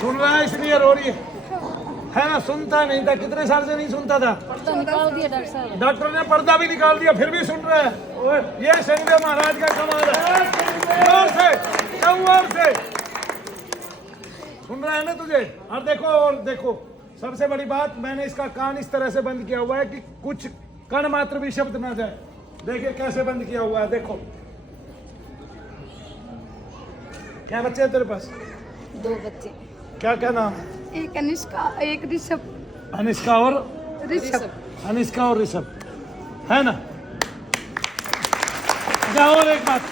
सुन रहा है इसलिए रो रही है ना। सुनता नहीं था, कितने साल से नहीं सुनता था। पर्दा निकाल दिया डॉक्टर साहब। डॉक्टर ने पर्दा भी निकाल दिया फिर भी सुन रहा है। ओए, ये शनिदेव महाराज का कमाल है। जोर से, जोर से सुन रहा है ना तुझे। और देखो, और देखो, सबसे बड़ी बात, मैंने इसका कान इस तरह से बंद किया हुआ है कि कुछ कण मात्र भी शब्द ना जाए। देखिए कैसे बंद किया हुआ है, देखो। क्या बच्चे हैं तेरे पास? 2 बच्चे। क्या क्या नाम है? एक अनिष्का, एक ऋषभ। अनिष्का और ऋषभ। अनिष्का और ऋषभ, है ना। क्या और एक बात,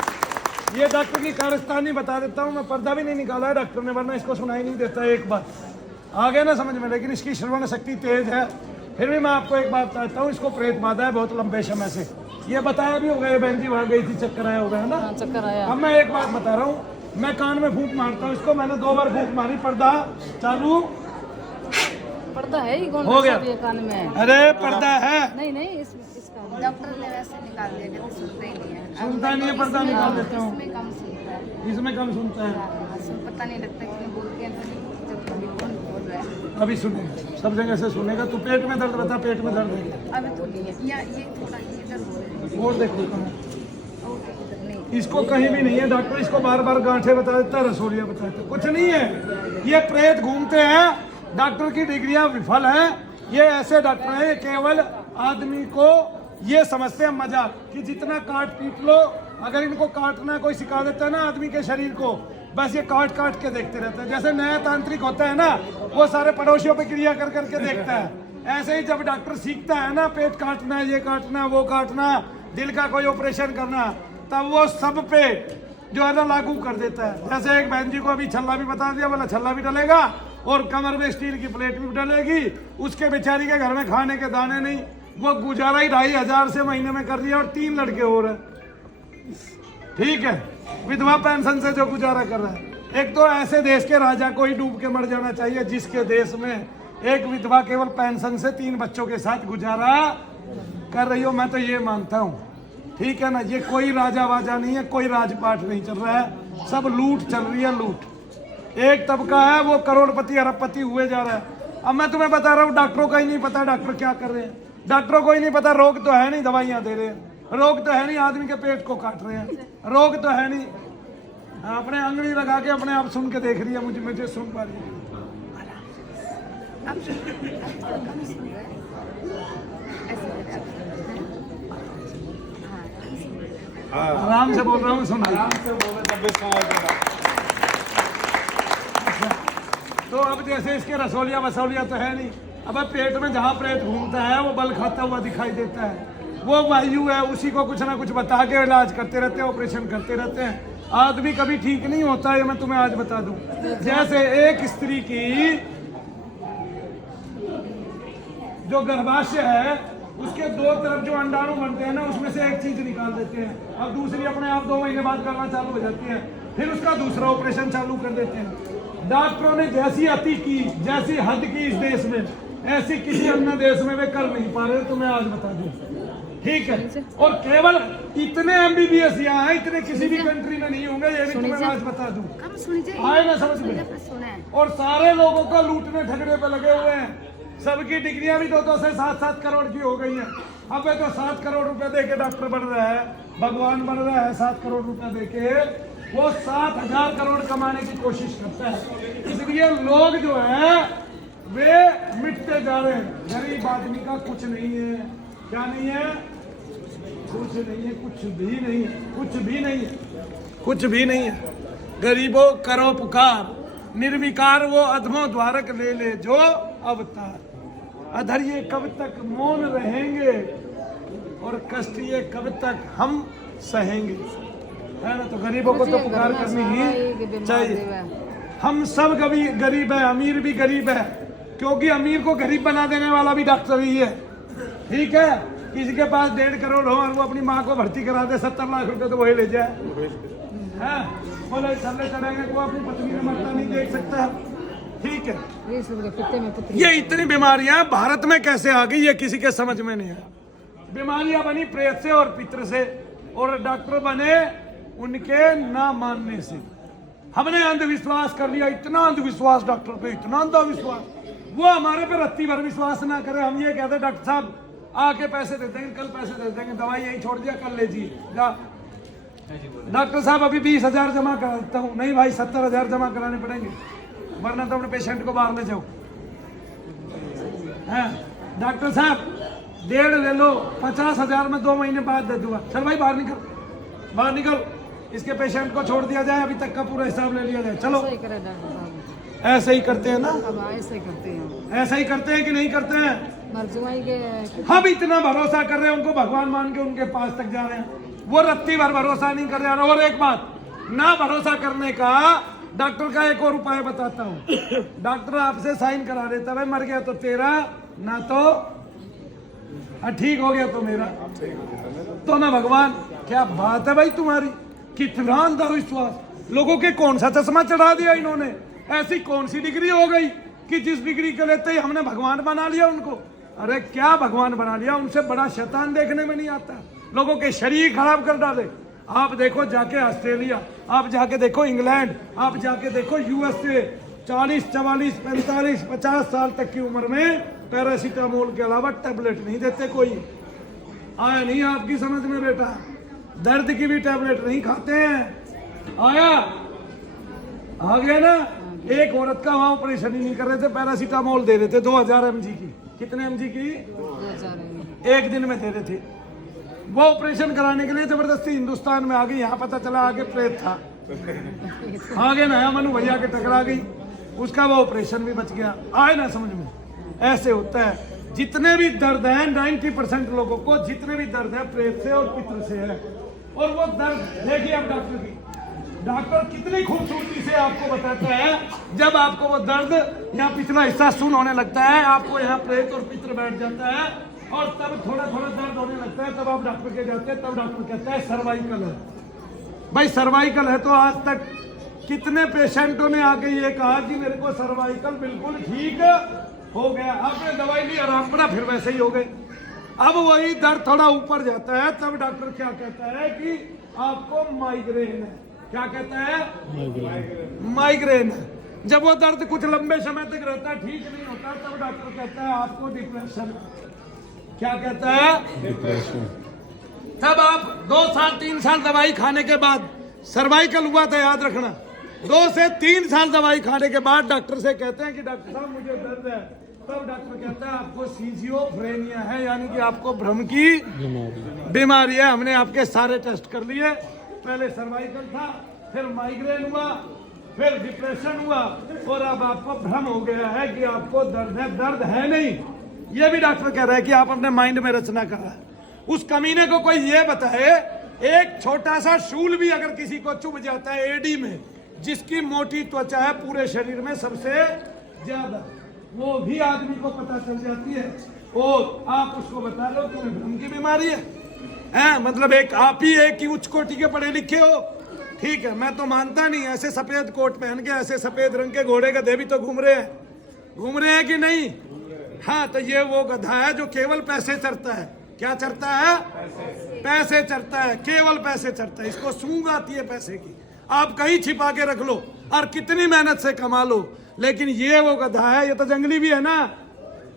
ये डॉक्टर की कारस्तानी बता देता हूँ मैं। पर्दा भी नहीं निकाला है डॉक्टर ने, वरना इसको सुनाई नहीं देता है। एक बात आ गया ना समझ में, लेकिन इसकी श्रवण शक्ति तेज है। फिर भी मैं आपको एक बात बताता हूँ, इसको प्रेत बाधा है बहुत लंबे समय से। ये बताया भी होगा, ये बहन जी वहाँ गई थी, चक्कर आया होगा, है ना। चक्कर आया। अब मैं एक बात बता रहा हूँ, मैं कान में फूंक मारता हूँ इसको। मैंने 2 बार फूंक मारी, पर्दा चालू, पर्दा है ही कौन हो गया। ये कान में है। अरे पर्दा है, नहीं नहीं, इसका डॉक्टर ने वैसे निकाल दिया कि सुनता ही नहीं है। सुनता नहीं है, पर्दा निकाल देता हूँ। इसमें कम सुनता है। इसमें कम सुनता है। पता नहीं लगता कि बोलते हैं तो जब कभी कौन बोल रहा है। अभी सुनेगा, सब जगह से सुनेगा। तू पेट में दर्द बता, पेट में दर्द है। अभी तो नहीं है, या ये थोड़ा इधर हो रहा है। और देखो कहाँ, और इधर नहीं। इसको कहीं भी नहीं है। डॉक्टर इसको बार बार गांठे बता देता है, रसोलिया बता देता है, कुछ नहीं है। ये प्रेत घूमते हैं, डॉक्टर की डिग्रियां विफल हैं। ये ऐसे डॉक्टर हैं, ये केवल आदमी को ये समझते हैं मजाक कि जितना काट पीट लो। अगर इनको काटना कोई सिखा देता है ना आदमी के शरीर को, बस ये काट काट के देखते रहते हैं। जैसे नया तांत्रिक होता है ना, वो सारे पड़ोसियों पे क्रिया कर करके देखता है। ऐसे ही जब डॉक्टर सीखता है ना, पेट काटना, ये काटना, वो काटना, दिल का कोई ऑपरेशन करना, तब वो सब पे जो है ना लागू कर देता है। जैसे एक बहन जी को अभी छल्ला भी बता दिया, बोला छल्ला भी डलेगा और कमर में स्टील की प्लेट भी डलेगी। उसके बेचारी के घर में खाने के दाने नहीं, वो गुजारा ही 2500 से महीने में कर दिया और 3 लड़के और हैं। ठीक है, विधवा पेंशन से जो गुजारा कर रहा है। एक तो ऐसे देश के राजा को ही डूब के मर जाना चाहिए जिसके देश में एक विधवा केवल पेंशन से 3 बच्चों के साथ गुजारा कर रही हो। मैं तो ये मानता हूँ, ठीक है ना। ये कोई राजा वाजा नहीं है, कोई राजपाट नहीं चल रहा है, सब लूट चल रही है, लूट। एक तबका है वो करोड़पति अरबपति हुए जा रहा है। अब मैं तुम्हें बता रहा हूँ, डॉक्टरों का ही नहीं पता डॉक्टर क्या कर रहे हैं। डॉक्टरों को ही नहीं पता, रोग तो है नहीं, दवाइयाँ दे रहे हैं। रोग तो है नहीं, आदमी के पेट को काट रहे हैं। रोग तो है नहीं, अपने अंगड़ी लगा के अपने आप सुन के देख रही है, मुझे सुन पा रही है। आराम से बोल रहा हूँ, सुन आराम से बोल रहे। तो अब जैसे इसके रसोलिया वसौलिया तो है नहीं। अब पेट में जहाँ प्रेत घूमता है वो बल खाता हुआ दिखाई देता है। वो वायु है, उसी को कुछ ना कुछ बता के इलाज करते रहते हैं, ऑपरेशन करते रहते हैं। आदमी कभी ठीक नहीं होता है, मैं तुम्हें आज बता दूं। जैसे एक स्त्री की जो गर्भाशय है, उसके 2 तरफ जो अंडाणु बनते हैं ना, उसमें से एक चीज निकाल देते हैं। अब दूसरी अपने आप 2 महीने बाद करना चालू हो जाती है, फिर उसका दूसरा ऑपरेशन चालू कर देते हैं। डॉक्टरों ने जैसी अति की, जैसी हद की इस देश में, ऐसी किसी अन्य देश में वे कर नहीं पा रहे, तो मैं आज बता दूं। ठीक है, और केवल इतने MBBS यहाँ हैं, इतने किसी भी कंट्री में नहीं होंगे, ये भी तुम्हें आज बता दूं। आए ना समझ में। और सारे लोगों को लूटने ठगने पे लगे हुए हैं। सबकी डिग्रियां भी 2-2 से 7-7 करोड़ की हो गई हैं। अब तो 7 करोड़ रुपए दे के डॉक्टर बन रहा है, भगवान बन रहा है। 7 करोड़ रुपए दे के वो 7000 करोड़ कमाने की कोशिश करता है। इसलिए लोग जो है वे मिटते जा रहे हैं। गरीब आदमी का कुछ नहीं है। क्या नहीं है? कुछ नहीं है, कुछ भी नहीं है, कुछ भी नहीं है, कुछ भी नहीं है। गरीबों करो पुकार, निर्विकार वो अधमों द्वारक ले ले जो अवतार। अधर ये कब तक मौन रहेंगे और कष्ट ये कब तक हम सहेंगे, है ना। तो गरीबों को तो पुकार करनी ही चाहिए। हम सब गरीब है, अमीर भी गरीब है, क्योंकि अमीर को गरीब बना देने वाला भी डॉक्टर ही है। ठीक है, किसी के पास 1.5 करोड़ हो और वो अपनी माँ को भर्ती करा दे 70 लाख रुपए, तो वही ले जाए। बोले चलने चढ़ेंगे, को अपनी पत्नी में मरता नहीं देख सकता। ठीक है, ये इतनी बीमारियां भारत में कैसे आ गई, ये किसी के समझ में नहीं है। बीमारियां बनी प्रेत से और पितृ से, और डॉक्टर बने उनके ना मानने से। हमने अंधविश्वास कर लिया, इतना अंधविश्वास डॉक्टर पे, इतना अंधविश्वास, वो हमारे पे रत्ती भर विश्वास ना करे। हम ये कहते डॉक्टर साहब आके पैसे दे देंगे, कल पैसे दे देंगे, दवाई यहीं छोड़ दिया, कल लीजिए जा। डॉक्टर साहब अभी 20,000 जमा करा देता हूँ। नहीं भाई 70,000 जमा कराने पड़ेंगे, वरना तो अपने पेशेंट को बाहर ले जाओ। हैं डॉक्टर साहब 1.5 ले लो, 50,000 में 2 महीने बाद दे दूंगा। चल भाई बाहर निकल, बाहर निकल, इसके पेशेंट को छोड़ दिया जाए, अभी तक का पूरा हिसाब ले लिया जाए। चलो ऐसा ही करे डॉक्टर साहब, ऐसे ही करते हैं ना, अब ऐसे ही करते हैं, ऐसा ही करते हैं कि नहीं करते हैं? मरजुआई के हम इतना भरोसा कर रहे हैं उनको, भगवान मान के उनके पास तक जा रहे हैं, वो रत्ती भर भरोसा नहीं कर रहे हैं। और एक बात, ना भरोसा करने का डॉक्टर का एक और उपाय बताता हूँ। डॉक्टर आपसे साइन करा देता है, भाई मर गया तो तेरा, ना तो ठीक हो गया तो मेरा। तो ना भगवान, क्या बात है भाई तुम्हारी, कितना अंधविश्वास। लोगों के कौन सा चश्मा चढ़ा दिया इन्होंने, ऐसी कौन सी डिग्री हो गई कि जिस डिग्री के लेते ही हमने भगवान बना लिया उनको। अरे क्या भगवान बना लिया, उनसे बड़ा शैतान देखने में नहीं आता। लोगों के शरीर खराब कर डाले। आप देखो जाके ऑस्ट्रेलिया, आप जाके देखो इंग्लैंड, आप जाके देखो यूएसए, 40, 44, 45, 50 साल तक की उम्र में पैरासीटामोल के अलावा टैबलेट नहीं देते कोई। आया नहीं आपकी समझ में बेटा, दर्द की भी टैबलेट नहीं खाते हैं। आया आ गया ना। एक औरत का वहां ऑपरेशन ही नहीं कर रहे थे, पैरासीटामोल दे रहे थे 2000 mg की। कितने mg की? 2000 एक दिन में दे रहे थे। वो ऑपरेशन कराने के लिए जबरदस्ती हिंदुस्तान में आ गई। यहाँ पता चला आगे प्रेत था, आगे नया मनु भैया के टकरा गई, उसका वो ऑपरेशन भी बच गया। आए ना समझ में, ऐसे होता है। जितने भी दर्द है 90% लोगों को जितने भी दर्द है प्रेत से और पित्र से है। और वो दर्द देखिए अब डॉक्टर की, डॉक्टर कितनी खूबसूरती से आपको बताता है। जब आपको वो दर्द यहाँ पिछला हिस्सा सुन होने लगता है, आपको यहाँ प्रेत और पित्र बैठ जाता है और तब थोड़ा थोड़ा दर्द होने लगता है, तब आप डॉक्टर के जाते हैं, तब डॉक्टर कहता है सर्वाइकल है। भाई सर्वाइकल है तो आज तक कितने पेशेंटों ने आके ये कहा कि मेरे को सर्वाइकल बिल्कुल ठीक हो गया, आपने दवाई ली आराम पड़ा, फिर वैसे ही हो गए। अब वही दर्द थोड़ा ऊपर जाता है, तब डॉक्टर क्या कहता है कि आपको माइग्रेन है। क्या कहता है? माइग्रेन है। जब वो दर्द कुछ लंबे समय तक रहता है, ठीक नहीं होता, तब डॉक्टर कहता है आपको डिप्रेशन। क्या कहता है? डिप्रेशन। तब आप 2 साल 3 साल दवाई खाने के बाद, सर्वाइकल हुआ था याद रखना, 2 से 3 साल दवाई खाने के बाद डॉक्टर से कहते हैं कि डॉक्टर साहब मुझे दर्द है। तब डॉक्टर कहता है आपको सिजियोफ्रेनिया है, यानी कि आपको भ्रम की बीमारी है। हमने आपके सारे टेस्ट कर लिए, पहले सर्वाइकल था, फिर माइग्रेन हुआ, फिर डिप्रेशन हुआ, और अब आपको भ्रम हो गया है कि आपको दर्द है। दर्द है नहीं, ये भी डॉक्टर कह रहा है कि आप अपने माइंड में रचना कर रहा है। उस कमीने को कोई ये बताए, एक छोटा सा शूल भी अगर किसी को चुभ जाता है एडी में, जिसकी मोटी त्वचा है पूरे शरीर में सबसे ज्यादा, वो भी आदमी को पता चल जाती है। और आप उसको बता लो तुम्हें भ्रम की बीमारी है, मतलब एक आप ही एक ही उच्च कोटि के पढ़े लिखे हो, ठीक है। मैं तो मानता नहीं, ऐसे सफेद कोट पहन के ऐसे सफेद रंग के घोड़े गधे भी तो घूम रहे हैं कि नहीं? हाँ, तो ये वो गधा है जो केवल पैसे चढ़ता है। क्या चढ़ता है? पैसे चढ़ता है, केवल पैसे चढ़ता है। इसको सूंघ आती है पैसे की, आप कहीं छिपा के रख लो और कितनी मेहनत से कमा लो, लेकिन ये वो गधा है, ये तो जंगली भी है ना,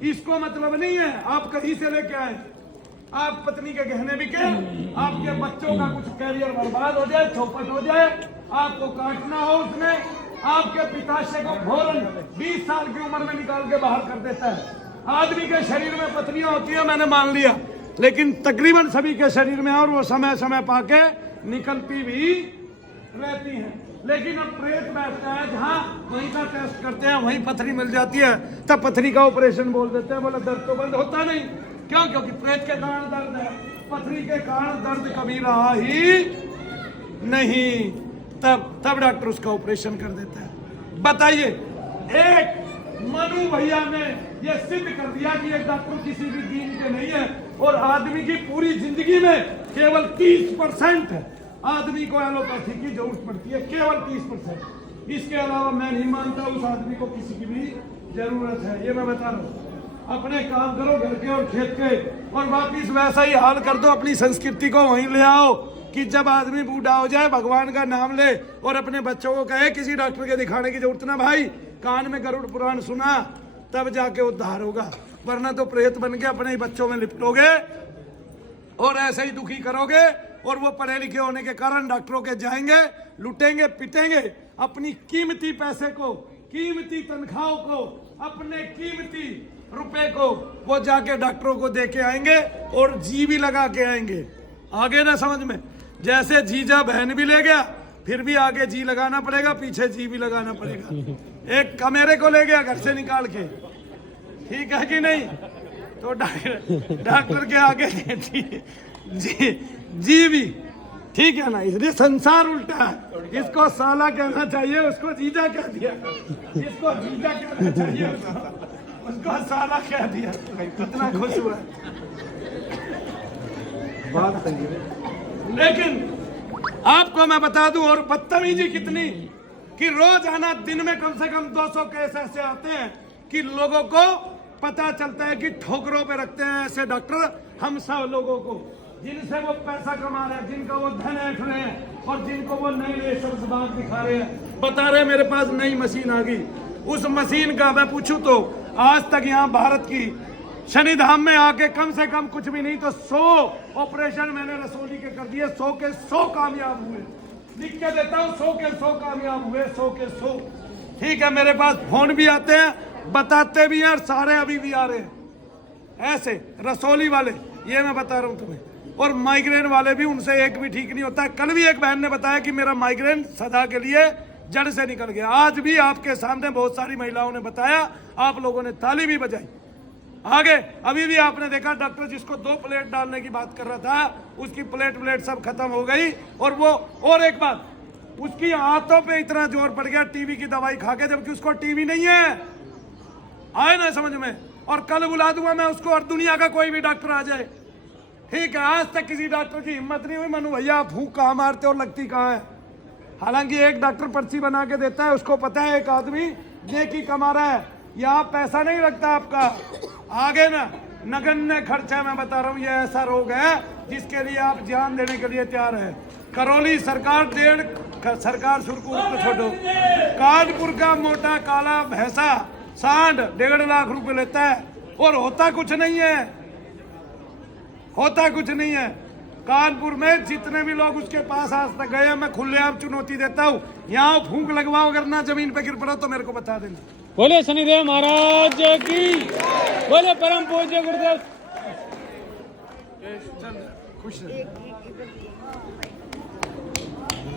इसको मतलब नहीं है आप कहीं से लेके आए, आप पत्नी के गहने बिके, आपके बच्चों का कुछ कैरियर बर्बाद हो जाए, चौपट हो जाए, आपको काटना हो उसने, आपके पिताश्री को भोरन 20 साल की उम्र में निकाल के बाहर कर देता है। आदमी के शरीर में पत्नियां होती है, मैंने मान लिया, लेकिन तकरीबन सभी के शरीर में, और वो समय समय पाके निकलती भी रहती हैं। लेकिन अब प्रेत बैठता है जहाँ, वहीं का टेस्ट करते हैं, वहीं पथरी मिल जाती है, तब पथरी का ऑपरेशन बोल देते हैं। बोला दर्द तो बंद होता नहीं, क्यों? क्योंकि प्रेत के कारण दर्द है, पथरी के कारण दर्द कभी रहा ही नहीं। तब डॉक्टर उसका ऑपरेशन कर देता है। बताइए, एक मनु भैया ने यह सिद्ध कर दिया कि एक डॉक्टर किसी भी दीन के नहीं है, और आदमी की पूरी जिंदगी में केवल 30% आदमी को एलोपैथी की जरूरत पड़ती है, केवल 30%। इसके अलावा मैं नहीं मानता उस आदमी को किसी की भी जरूरत है। ये मैं बता रहा हूँ। अपने काम करो घर के और खेत के, और वापिस वैसा ही हाल कर दो, अपनी संस्कृति को वहीं ले आओ, कि जब आदमी बूढ़ा हो जाए भगवान का नाम ले और अपने बच्चों को कहे किसी डॉक्टर के दिखाने की जरूरत ना भाई, कान में गरुड़ पुराण सुना तब जाके उद्धार होगा, वरना तो प्रेत बन के अपने ही बच्चों में लिपटोगे और ऐसे ही दुखी करोगे। और वो पढ़े लिखे होने के कारण डॉक्टरों के जाएंगे, लुटेंगे पिटेंगे, अपनी कीमती पैसे को, कीमती तनख्वाहों को, अपने कीमती रुपए को वो जाके डॉक्टरों को दे के आएंगे और जी भी लगा के आएंगे। आगे ना समझ में, जैसे जीजा बहन भी ले गया फिर भी आगे जी लगाना पड़ेगा, पीछे जी भी लगाना पड़ेगा। एक कमेरे को ले गया घर से निकाल के, ठीक है कि नहीं, तो डॉक्टर के आगे जी भी, ठीक है ना। इसलिए संसार उल्टा है, इसको साला कहना चाहिए, उसको जीजा कह दिया, इसको जीजा कहना चाहिए, उसको साला कह दिया, कितना खुश हुआ। बात सही है। लेकिन आपको मैं बता दूं, और बदतमीजी कितनी कि रोजाना दिन में कम से कम 200 केस ऐसे आते हैं कि लोगों को पता चलता है कि ठोकरों पे रखते हैं ऐसे डॉक्टर हम सब लोगों को, जिनसे वो पैसा कमा रहे हैं, जिनका वो धन ऐंठ रहे हैं और जिनको वो नई नई बात दिखा रहे हैं, बता रहे मेरे पास नई मशीन आ गई। उस मशीन का मैं पूछूं तो आज तक यहाँ भारत की शनिधाम में आके कम से कम कुछ भी नहीं तो 100 ऑपरेशन मैंने रसौली के कर दिए, 100 के 100 कामयाब हुए। लिख के देता हूँ, 100 के 100 कामयाब हुए, 100 के 100। ठीक है, मेरे पास फोन भी आते हैं, बताते भी हैं, और सारे अभी भी आ रहे हैं ऐसे रसौली वाले, ये मैं बता रहा हूँ तुम्हें। और माइग्रेन वाले भी, उनसे एक भी ठीक नहीं होता है। कल भी एक बहन ने बताया कि मेरा माइग्रेन सदा के लिए जड़ से निकल गया। आज भी आपके सामने बहुत सारी महिलाओं ने बताया, आप लोगों ने ताली भी बजाई। आगे अभी भी आपने देखा डॉक्टर जिसको 2 प्लेट डालने की बात कर रहा था, उसकी प्लेट सब खत्म हो गई। और वो, और एक बात, उसकी हाथों पे इतना जोर पड़ गया टीबी की दवाई खा के, जबकि उसको टीबी नहीं है। आए ना समझ में। और कल बुला दूंगा मैं उसको, और दुनिया का कोई भी डॉक्टर आ जाए, ठीक है। आज तक किसी डॉक्टर की हिम्मत नहीं हुई, मनु भैया आप फूंक कहाँ मारते और लगती कहाँ है। हालांकि एक डॉक्टर पर्ची बना के देता है, उसको पता है एक आदमी नेकी कमा रहा है, यहाँ पैसा नहीं लगता आपका। आगे ना नगण्य खर्चा, मैं बता रहा हूँ, ये ऐसा रोग है जिसके लिए आप जान देने के लिए तैयार है। करौली सरकार सरकार सुरकू तो छोड़ो, कानपुर का मोटा काला भैंसा सांड 1.5 लाख रुपए लेता है और होता कुछ नहीं है, होता कुछ नहीं है। कानपुर में जितने भी लोग उसके पास आज तक गए, मैं खुलेआम चुनौती देता हूँ, यहाँ फूंक लगवाओ, अगर ना जमीन पे गिर पड़ो तो मेरे को बता देना। बोले शनिदेव महाराज की, बोले परम पूज्य गुरुदेव। खुश रहे।